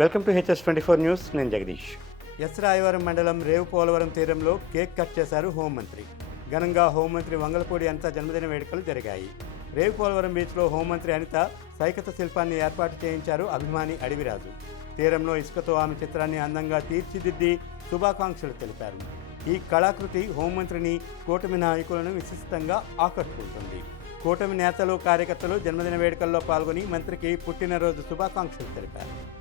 Welcome to HS24 news. నేను Jagadish. Yes Rayavaram మండలం రేవు పోలవరం తీరంలో కేక్ కట్ చేశారు హోంమంత్రి. ఘనంగా హోంమంత్రి వంగలపూడి అనిత జన్మదిన వేడుకలు జరిగాయి. రేవు పోలవరం బీచ్లో హోంమంత్రి అనిత సైకత శిల్పాన్ని ఏర్పాటు చేయించారు అభిమాని అడవిరాజు. తీరంలో ఇసుకతో ఆమె చిత్రాన్ని అందంగా తీర్చిదిద్ది శుభాకాంక్షలు తెలిపారు. ఈ కళాకృతి హోంమంత్రిని, కూటమి నాయకులను విశిష్టంగా ఆకట్టుకుంటుంది. కూటమి నేతలు, కార్యకర్తలు జన్మదిన వేడుకల్లో పాల్గొని మంత్రికి పుట్టినరోజు శుభాకాంక్షలు తెలిపారు.